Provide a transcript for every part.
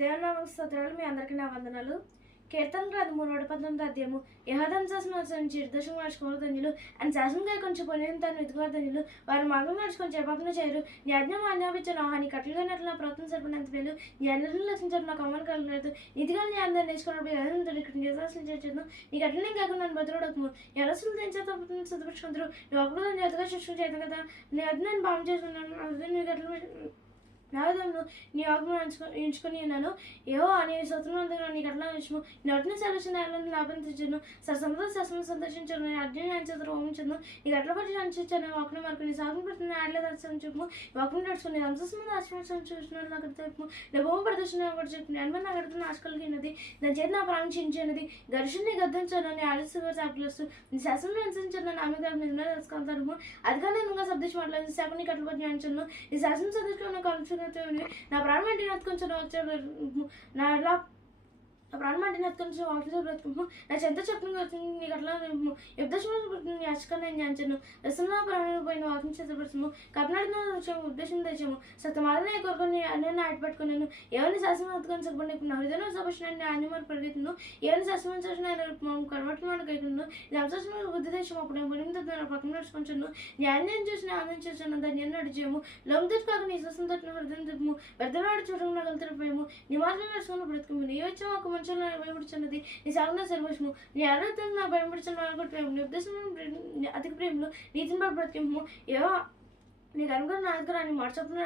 దేవనామ స్తోత్రాలు మీ అందరికీ నా వందనాలు. కీర్తన గ్రంథం మూడు పంతొమ్మిది అధ్యాయము. యహదం శాసనం అనుసరించి నిర్దోషం నడుచుకోవాలి ధన్యులు. అని శాసనంగా కొంచెం పొందిన తను వెతుకువారు ధన్యులు. వారి మార్గం నడుచుకొని చేపకుండా చేయరు. నీ ఆజ్ఞాపించిన హాని కట్టలుగా నట్లు నా ప్రవర్తన సరిపడినంత మేలు. నీ లక్షించడం నాకు అమ్మని కలగలేదు. ఇదిగా నీ నేర్చుకున్నప్పుడు ఎవరిని ఇక్కడ నిజాసం చేర్చను. నీ కట్టలే కాకుండా నన్ను బతుకుడకము ఎవరసులు తెంచే తప్పుతుంది సిద్ధపరుచుకుంటారు నువ్వు ఒకడు దాన్ని ఎదుగా శిక్షణ చేయదు కదా. నీ అది నేను బాగు చేసుకున్నాను. అది నీ కట్టలు నాగదమును నీ ఆజ్ఞ ఎంచుకొని ఉన్నాను. ఏవో అనే స్వతంత్రం నీ కట్ల విషయము నోటిని సెలవుచిన లాభించను ససంతో ససం సంతోషించను. నేను అర్జున అంచేత రోమించను నీ గట్ల పట్టి అందించాను వాకుని మరకు నీ సాగు పడుతున్న ఆడలే దర్శనం చూపు వాకుని నడుచుకుని అంశం ఆశ్రమం చూసినాను నాకు తెలుపు నా భూమి ప్రదర్శన కూడా చెప్పు నేను నా గడుతున్న ఆశ కలిగినది. దాని చేతి నా ప్రాణం చించినది ఘర్షణని గద్దించను. నీ ఆలస్య సాకులొస్తూ నీ శాసనం అనుసరించాను నా మీద నిర్ణయం తెలుసుకుంటాను అదిగా ఇంకా శబ్దించి మాట్లాడి శాఖ నీ కట్టలు పట్టి అంచను. ఈ శాసనం సదస్సులో కలుసుకున్నట్టు నా ప్రాణం అంటే నాకు కొంచెం వచ్చే నా ఎలా నా ప్రాణం అంటే నాకు కొంచెం వాటితో బ్రతుకు నా చెంత చెప్పిన వచ్చింది నీకు అట్లా యుద్ధం నీ అచ్చకన్నా నేను అంచను రసంలో ప్రాణం పోయిన వాకింగ్ చేతపరచము కర్ణాటక వచ్చాము ఉద్దేశం తెచ్చాము. సతమాలనే కొరకు అన్నీ నాటి పెట్టుకున్నాను. ఎవరిని శాసనం అతుకొని చెప్పండి. ఇప్పుడు నా హృదయంలో సభించిన అన్యమారు పరిగెత్తును ఎవరిని శాసనం చేసిన కనబట్టి మాట కైకున్నాను ఇది అంశాసం బుద్ధి దేశం అప్పుడు నేను మునిమి నా పక్కన నడుచుకుంటాను న్యాయం చూసిన ఆనందం చేసాను దాన్ని ఎన్ని నడిచాము లోం తెచ్చుకోక నీ శ్వాసం తట్టిన హృదయం తిప్పము. వ్యర్థనాడు చూడడం నాకు తెలిపోయాము నీ మాటలు నడుచుకుని బ్రతుకుము. నీ వచ్చాము ఒక మనుషులు భయపడుచున్నది. నీ సాగున సర్వస్ము నీ ఆరోగ్యం నా భయపడుచున్న అనుకుంటు ప్రేమ నిర్దేశం ఉద్దేశం అధిక ప్రేమలు. నీతిని బట్టి బ్రతికిము ఏవో నీకు అనుకున్న నాయకురాని మాట చొప్పున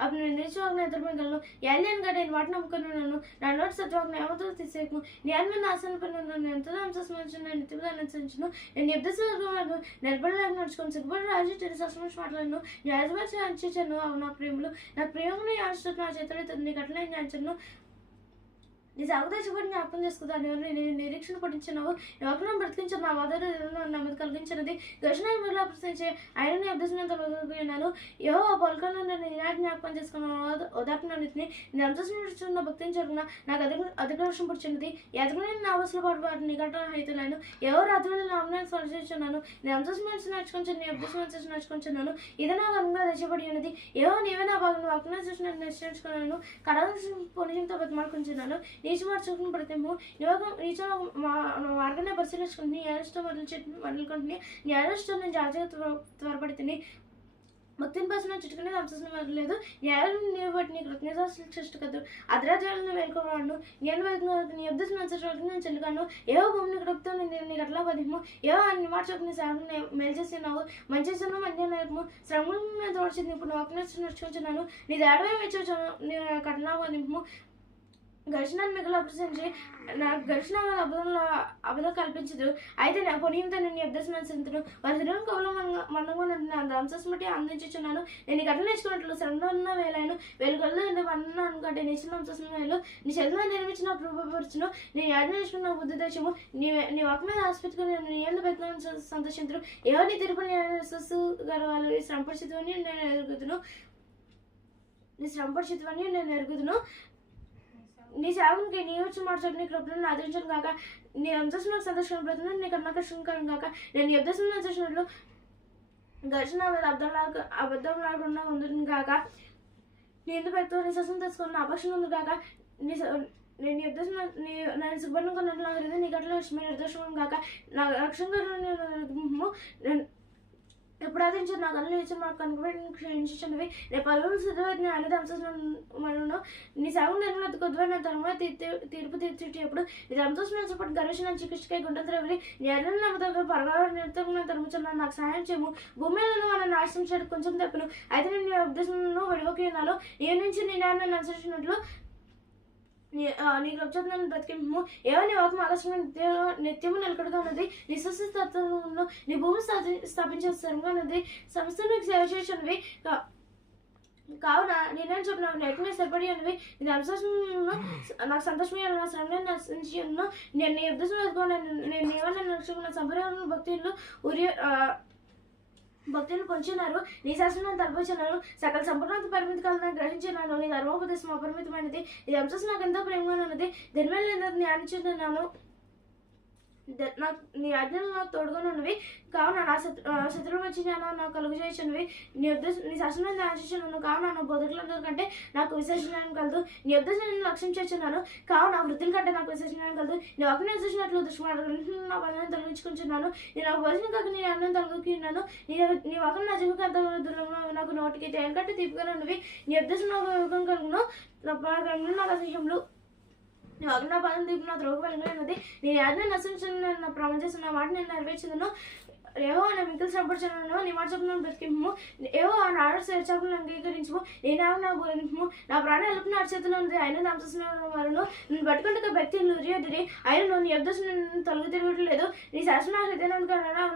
అప్పుడు నేను నిలిచివాగ్న ఎదుర్కోగలను. ఏలియన్గా నేను వాటిని నమ్ముకుని ఉన్నాను. నా నోటి సత్వాకు నేమతో తీసేకు నీ అన్న నాశన పని ఉన్నాను. ఎంతో అంశస్మరించిన నేను నిత్యగా అనుసరించను నేను యుద్ధ నిలబడలేక నడుచుకుని సిగ్గుబడి రాజు తెరి సస్మరించి మాట్లాడను. నీ యాజమాన్యం అంచాను అవు నా ప్రేమలు. నా ప్రేమను యాచుతూ నా చేతులు నీకు అట్లా నేను నీ నీ సాగుదాచిపడి జ్ఞాపకం చేసుకుంటాను నేను నిరీక్షణ పట్టించినావు. ఎవరిని బ్రతికించిన నా వాదన నమ్మది కలిగించినది. దర్శన మీరు ప్రశ్నించే ఆయన నీ అభ్యసనంతో యో పలుకలను నేను జ్ఞాపకం చేసుకున్నాను. ఉదాహరణని నేను అంతస్తున్న భక్తిని జరుగున నాకు అధిక అధికవర్షం పుడిచినది ఎదుగుని నా అవసరం పాటు వాటి నిఘటన అవుతున్నాను ఎవరు రాత్రులు నామనాన్ని అమ్మని స్పర్శించున్నాను నేను అంతస్మరించి నడుచుకొని నీ అభ్యసం నడుచుకుంటున్నాను ఇది నా గర్భంగా దశపడి ఉన్నది ఏవో నీవే నా భాగం వాకున చూసి నిశ్చయించుకున్నాను కడగ పొనిహింతో బతిమాడుకుంటున్నాను నీచమాట చూపును ప్రతిము యోగం నీచ మార్గాన్ని పరిశీలించుకుంటుని నీ మొదలు చెట్టు మొదలుకుంటుని నీ నేను జాగ్రత్త త్వరపడుతుంది భక్తిని పసిన చుట్టుకునే అంశం వదలలేదు. న్యాయం నీవు బట్టి నీ కృతజ్ఞత సృష్టి అద్రాజాలను వేడుకోవాడు నేను వేడుకున్న నీ ఉద్దేశం అనుసరి నేను చెల్లుకాను ఏవో భూమిని కృప్తో నేను నీకు అట్లా పదిము ఏవో అన్ని మాట చెప్పిన సాగు మేలు చేస్తున్నావు మంచి చేస్తున్నావు మంచి నేర్పు. శ్రమలు మీద తోడ్చింది ఇప్పుడు నువ్వు నడుచుకుంటున్నాను నీ దాడవే మెచ్చుచాను నీ కట్నా పదిము ఘర్షణను మిగులు అభ్యసించి నాకు ఘర్షణ అబద్ధంలో అబద్ధం కల్పించదు. అయితే నా పొనియంతో నేను అభ్యసన అనుసరించను వారి దినం కవులు మందంగా నా బట్టి అందించుచున్నాను. నేను గట్ల నేర్చుకున్నట్లు శ్రమలో వేలాను వెలుగుల్లో ఎందుకు అన్న అనుకుంటే నేర్చుకున్న అంశం వేలు నీ చదువు నిర్మించిన రూపపరచును నేను యాడ్ నేర్చుకున్న బుద్ధి దేశము నీ నీ ఒక మీద ఆసుపత్రికి నేను నీ ఏళ్ళు పెద్దలను సంతోషించరు ఎవరిని తిరుపతి నేను గారు వాళ్ళు ఈ నేను ఎరుగుతును నీ శ్రమ నేను ఎరుగుదును. నీ సేవకునికి నీ వచ్చి మాట్లాడి నీ కృపలను ఆదరించను కాక నీ అంతస్తు నాకు సంతోషం పడుతున్నాను నీ కర్ణాకర్షణ కలను కాక నేను యుద్ధం సంతోషంలో ఘర్షణ అబద్ధం లాగా అబద్ధం లాగా ఉందని కాక నీ ఎందుకు పెద్ద నీ ససం తెచ్చుకున్న అపక్షణ ఉంది కాక నీ నేను నిర్దేశం నేను శుభ్రంగా కొన్నట్లు నాకు నీ గట్ల నిర్దేశం కాక నా లక్ష్యంగా నేను ఎప్పుడు ఆదించారు నా కళ్ళు ఇచ్చి మాకు కనుగొని క్షయించినవి రేపు అల్లు సిద్ధమైన అన్ని దంశను నీ సగం నిర్మల కొద్దువైన తర్వాత తీర్పు తీర్చేటప్పుడు నీ సంతోషం చెప్పటి గర్వించిన చికిత్సకై గుంట ద్రవలి నీ ఎల్లని నమ్మతో పరగాల నిర్తమైన తరుముచున్నాను నాకు సహాయం చేయము. భూమి మీద మనం నాశనం చేయడం కొంచెం తప్పును. అయితే నేను ఉద్దేశంలో విడవకి ఏ నుంచి నీ నాన్న అనుసరించినట్లు నీ నీ కృపచందనం బ్రతికింపు. ఏవో నీ వాకం నిత్యము నిలకడగా ఉన్నది. నీ తత్వంలో నీ భూమి స్థాపి స్థాపించే స్థిరంగా ఉన్నది. సంస్థ నీకు సేవ చేసినవి. కావున నేనేం చెప్పిన లేకుండా సరిపడి అనేవి ఇది అనుసరించను నాకు సంతోషమే నా శ్రమ నశించి నేను నీ ఉద్దేశం ఎదుర్కోండి నేను ఏమన్నా నడుచుకున్న సంప్రదాయం భక్తులు ఉరి భక్తులు పొంచున్నారు నీ శాసనం తలపించున్నాను సకల సంపూర్ణత పరిమితి కాలని గ్రహించున్నాను నీ ధర్మోపదేశం అపరిమితమైనది. ఇది అంశం నాకు ఎంతో ప్రేమగా ఉన్నది. దీని మీద నేను నాకు నీ ఆజ్ఞలు నాకు తోడుగా ఉన్నవి. కావున నా శత్రు ఆ, వచ్చి నేను నాకు కలుగు చేసినవి నీ ఉద్దేశం నీ శాసనం ఆశించున్నాను కావున నా బోధకులందరి కంటే నాకు విశేషణం కలదు. నీ ఉద్దేశం నేను లక్ష్యం చేస్తున్నాను. కావున వృద్ధుల కంటే నాకు విశేషణం కలదు. నీ వాక్యం చూసినట్లు దుష్మార్గులను నా పనులను తొలగించుకుంటున్నాను. నేను నాకు భోజనం కాక నీ అన్నం తొలగుకున్నాను నీ నీ వాక్యం నా జీవితం దూరంలో నాకు నోటికి తేను తీపిగా ఉన్నవి. నీ ఉద్దేశం నాకు యోగం కలుగును. నా మార్గంలో అసహ్యములు నీ అగ్న నా పదం తీపి నా ద్రోహ కలిగినది నీ యాజ్ఞ నశించిన నా ప్రమాణం చేసిన మాట నేను నెరవేర్చదును. ఏవో నా మిక్కులు సంపర్చను నీ మాట చెప్పిన బ్రతికింపు ఏవో ఆ నాడు చేర్చకులను అంగీకరించము. నీ నా బోధింపు నా ప్రాణం ఎలుపు నా చేతిలో ఉంది. ఆయన దంశిస్తున్న వారును నేను పట్టుకుంటే భక్తి నురియడిరి ఆయన నువ్వు నీ తొలగి తిరగట్లేదు. నీ శాసన హృదయాన్ని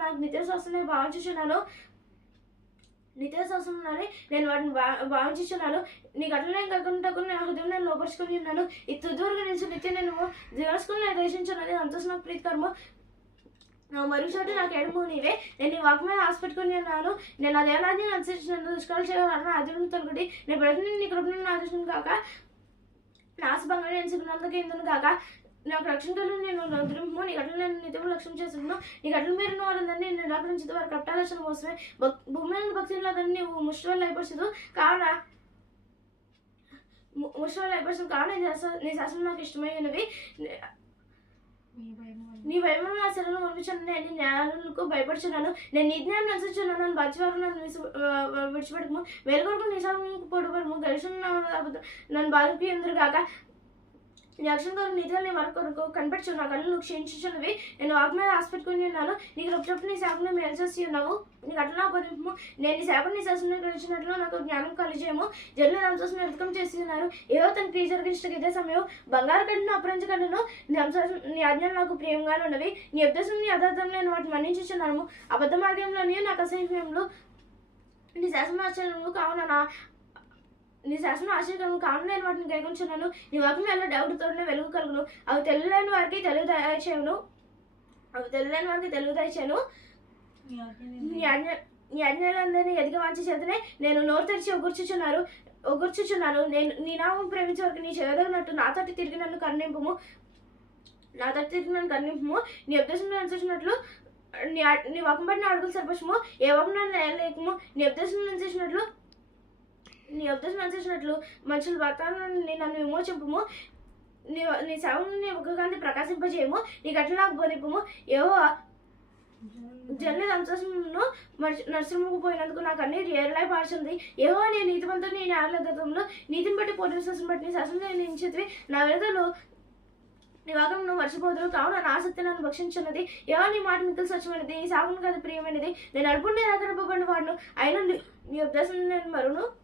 నాకు నిత్య శాసనం భావించున్నాను నిత్య శాసనాన్ని నేను వాటిని భా భావించుచున్నాను నీ గట్లనే కాకుండా నా హృదయం నేను లోపరుచుకుని ఉన్నాను. ఈ తుదూరుగా నిలిచి నిత్యం నేను జీవస్కుని నేను దర్శించున్నది సంతోష నాకు ప్రీతికరము. నా మరుగు చోటు నాకు ఎడము నీవే. నేను నీ వాక్ మీద ఆశపెట్టుకుని ఉన్నాను. నేను ఆ దేవాన్ని అనుసరించిన దుష్కాలు చేయవలన అదును తొలగడి. నేను ప్రతి నీ కృపను ఆదర్శం కాక నాశభంగా నేను సిగ్నందుకు ఎందును కాక నాకు రక్షణ కలిగి నేను నదురుము నీ గట్ల నేను నిత్యం లక్ష్యం చేస్తున్నాను. నీ గట్ల మీరు వారందరినీ నేను నిరాకరించదు వారికి కట్టాల్సిన మోసమే భక్ భూమి మీద భక్తి లేదని నీవు ముష్టి వల్ల అయిపోతుంది కావున ము- ముష్టి వల్ల అయిపోతుంది కావున నీ శాస- నీ శాసనం నాకు ఇష్టమైనవి. నీ భయమును నా శరణు పంపించాను నేను నీ న్యాయాలకు భయపడుచున్నాను. నేను నీ జ్ఞానం అనుసరించున్నాను. నన్ను బాధ్యవారు నన్ను విసు- ఆ, విడిచిపెట్టము వేలుకొరకు నీ సాగు పొడుపడము. గడిచిన నన్ను బాధకి ఎందురు కాక నీ అక్షరం కొరకు నేను నీ వరకు కొరకు కనిపెట్టు నా కళ్ళు నువ్వు క్షీణించున్నవి నేను వాక్ మీద ఆశపెట్టుకుని ఉన్నాను. నీకు రొప్ప నీ సేవను మేలు చేసి ఉన్నావు నీ ఘటన ఉపదింపు నేను నీ సేవను నీ శాసనం గ్రహించినట్లు నాకు జ్ఞానం కలిజేయము జల్లు రామశాసనం ఎదుకం చేసి ఉన్నారు ఏవో తన క్రియ జరిగించడానికి ఇదే సమయం. బంగారు కట్టను అపరించగలను నీ అంశాలు నీ ఆజ్ఞలు నాకు ప్రియంగా ఉన్నవి. నీ ఉద్దేశం నీ అదార్థం నేను వాటిని మన్నించున్నాను అబద్ధ మార్గంలోనే నాకు అసహ్యంలో నీ శాసనం ఆశ్చర్యము కావున నా నీ శాసనం ఆశ్చర్యకరము కావున నేను వాటిని గ్రహించున్నాను. నీ వాక్యం ఎలా డౌట్తోనే వెలుగు కలుగును అవి తెలియలేని వారికి తెలుగు దయచేయను అవి తెలియలేని వారికి తెలుగు దయచేయను నీ ఆజ్ఞ నీ ఆజ్ఞలందరినీ ఎదిగి మంచి చేతనే నేను నోరు తెరిచి ఒగుర్చుచున్నారు ఒగుర్చుచున్నాను నేను నీ నామం ప్రేమించే వరకు నీ చేయదగినట్టు నాతోటి తిరిగి నన్ను కరుణింపుము. నాతోటి తిరిగి నన్ను కరుణింపుము. నీ ఉద్దేశం అనుసరించినట్లు నీ నీ వకం పడిన అడుగులు సర్పశము. ఏ వకం నన్ను లేకము నీ ఉద్దేశం అనుసరించినట్లు నీ ఉద్దేశం అనుసరించినట్లు మనుషుల వాతావరణాన్ని నన్ను విమోచింపము. నీ నీ సవం నీ ముఖకాంతి ప్రకాశింపజేయము. నీ ఘటన నాకు బోధింపము. ఏవో జల్లి సంతోషంను నరసింహకు పోయినందుకు నాకు అన్ని రియలై పార్చుంది ఏవో నేను నీతివంతో నీ న్యాయాల నీతిని బట్టి పోటీ శాసనం బట్టి నీ శాసనం నిలిచితివి నా విడుదలు నీ వాకం నువ్వు కావున నా ఆసక్తి నన్ను భక్షించున్నది. ఏవో నీ మాట మిక్కులు స్వచ్ఛమైనది. నీ సాగును కదా ప్రియమైనది. నేను అడుపు రాత్రి వాడును. అయినా నీ- నీ ఉద్దేశం నేను మరును.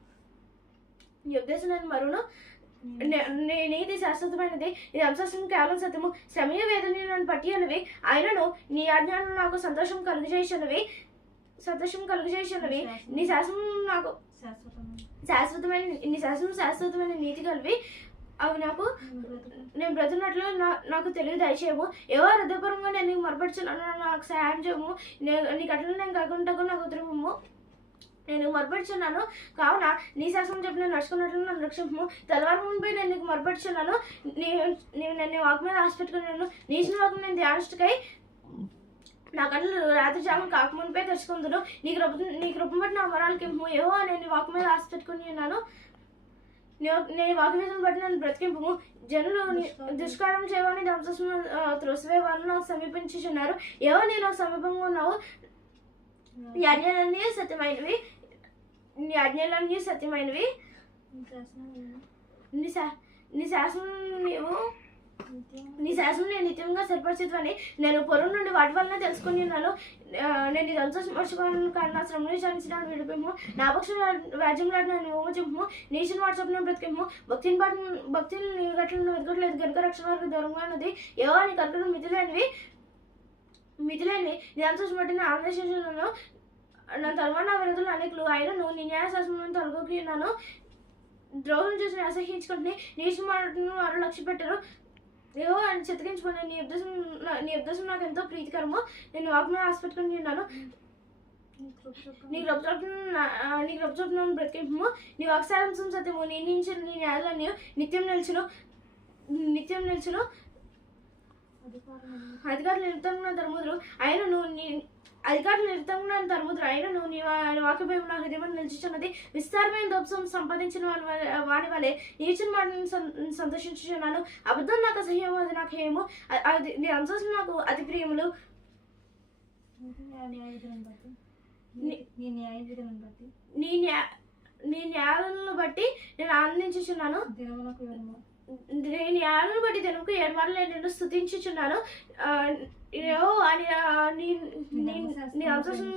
నీ ఉద్దేశం నేను మరును? నే- నీ నీతి శాశ్వతమైనది ఇది అంశాసం కేవలం సత్యము. శ్రమయ వేదన నన్ను పట్టి అనివి. ఆయనను నీ ఆజ్ఞానం నాకు సంతోషం కలుగజేసినవి సంతోషం కలుగజేసినవి నీ శాసనం నాకు శాశ్వతమైన నీ శాసనం శాశ్వతమైన నీతి కలివి. అవి నాకు నేను బ్రతున్నట్లు నా నాకు తెలివి దయచేయము ఏవో హృదయపరంగా నేను నీకు మరపడుచున్నాను నాకు సహాయం చేయము నేను నీకు అట్లా నేను కాకుండా నాకు ఉత్తరము నేను మరపడుచున్నాను. కావున నీ శాసనం చెప్పి నేను నడుచుకున్నట్లు నన్ను రక్షించము తెల్లవారు ముందు నేను నీకు మరపడుచున్నాను. నీ నేను నేను వాక్ మీద ఆశ పెట్టుకున్నాను నీచిన వాక్ నేను ధ్యానిష్టకై నా కళ్ళు రాత్రి జాము కాకమునిపై తెచ్చుకుందును నీ కృప నీ కృప బట్టి నా వరాలకి ఏవో నేను నీ వాక్ మీద ఆశ పెట్టుకుని ఉన్నాను. నీ- నేను వాగ్నేతం బట్టి నన్ను బ్రతికింపు జనులు నీ- దుష్కారం చేయవని ధ్వంసం త్రోసివే వాళ్ళు నాకు సమీపించుచున్నారు ఏవో నేను సమీపంగా ఉన్నావు. నీ ఆజ్ఞలన్నీ సత్యమైనవి. నీ ఆజ్ఞలన్నీ సత్యమైనవి? నీ శా నీ శాసనం నీవు? నీ శాసనం నేను నిత్యంగా సరిపరిచిత్వని నేను పొరుగు నుండి వాటి వలన తెలుసుకుని ఉన్నాను. నేను నీ ఇది సంతోషపరచుకోవడానికి కారణం శ్రమ విచారించిన విడిపేము నా పక్ష వ్యాజ్యంలో లాంటి నన్ను విమోచింపు. నేషన్ వాట్సాప్ను బ్రతికేము భక్తిని పాటు భక్తిని నీ గట్లను వెతకట్లేదు. గనుక రక్షణ వరకు దూరంగా ఉన్నది. ఏవో నీ కనుక మితిలేనివి. మిథులైనవి నీ సంతోషం బట్టి నా తర్వాత నా విరోధులు అనేకులు ఆయన నువ్వు నీ న్యాయశాస్త్రం తొలగొకి ఉన్నాను ద్రోహం చూసి అసహించుకుంటుని నీచుమాటను వారు లక్ష్య పెట్టరు. ఏవో అని చిత్రించుకుని నీ ఉద్దేశం నా- నీ ఉద్దేశం నాకు ఎంతో ప్రీతికరమో. నేను వాక్ మీద ఆశపెట్టుకుని ఉన్నాను నీ గొప్ప నీ గొప్ప నన్ను బ్రతికింపు నీ వాక్సారాంశం సత్యము నీ నుంచి నీ న్యాయాలన్నీ నిత్యం నిలిచిన. నిత్యం నిలిచిన. అధికారులు నిమిత్తం తరుముదురు ఆయన నువ్వు నీ అధికారులు నిరుతంగా తరుముదురు ఆయన నువ్వు నీ వా- నీ వాక్యపై నా హృదయం నిలిచిచున్నది విస్తారమైన దోప్సం సంపాదించిన వాని వలె- వలె నీచిన మాటను సంతోషించున్నాను అబద్ధం నాకు అసహ్యము అది నాకు ఏమో అది నీ అంశం నాకు అతి ప్రియములు. నీ- నీ నీ న్యాయాలను బట్టి నేను ఆనందించుచున్నాను. దినములకు వివరము నీ న్యాయాలను బట్టి తెనుకు ఏడుమార్లు నేను నిన్ను స్థుతించుచున్నాను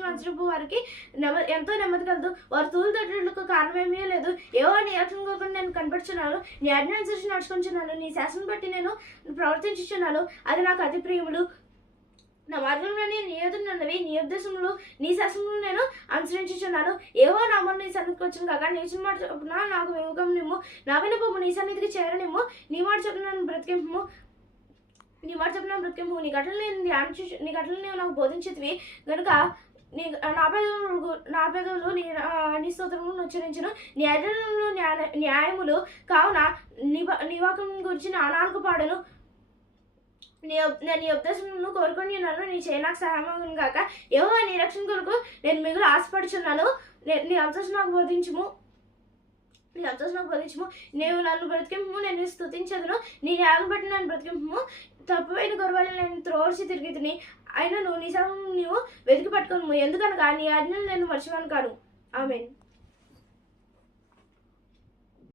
నచ్చపు వారికి నెమ్మ ఎంతో నెమ్మది కలదు. వారు తూలు తట్టులకు కారణమేమీ లేదు. ఏవో నీ యాక్షన్ కాకుండా నేను కనపడుచున్నాను. నీ ఆజ్ఞ అనుసరించి నడుచుకుంటున్నాను నీ శాసనం బట్టి నేను ప్రవర్తించుచున్నాను. అది నాకు అతి ప్రియములు. నా మార్గంలోని నీ ఎదురున్నవి నీ ఉద్దేశములు నీ శాసనములు నేను అనుసరించుచున్నాను. ఏవో నామని నీ సన్నిధికి వచ్చిన కాక నీ మాట నాకు వివేకం నిమ్ము. నా వినపము నీ సన్నిధికి చేరనిమ్ము నీ మాట చొప్పున నన్ను బ్రతికింపు నీ మాట చొప్పున బ్రతికింపు నీ గట్టలు నేను ధ్యానించు నీ గట్టలు నాకు బోధించేవి కనుక నీ నా పేదలు నా పేదలు నీ ఆ, నీ స్తోత్రములను ఉచ్చరించను. న్యాయములు న్యాయ న్యాయములు కావున నివా నివాకం గురించి నా నాలుగు పాడను. నీ నేను నీ కోరుకొని ఉన్నాను. నీ చేయ నాకు సహాయం కాక ఏవో నీ రక్షణ కొరకు నేను మిగులు ఆశపడుచున్నాను. నీ ఉపదేశం నాకు బోధించుము. నీ అంతస్తు నాకు నేను నన్ను బ్రతికింపు నేను స్థుతించదును నీ న్యాయం బట్టి నన్ను బ్రతికింపు తప్పుపోయిన గొడవలు నేను త్రోడ్చి తిరిగి తిని అయినా నువ్వు నిజం నీవు వెతికి పట్టుకోను ఎందుకనగా నీ ఆజ్ఞలు నేను మర్చిపోను కాను ఆమె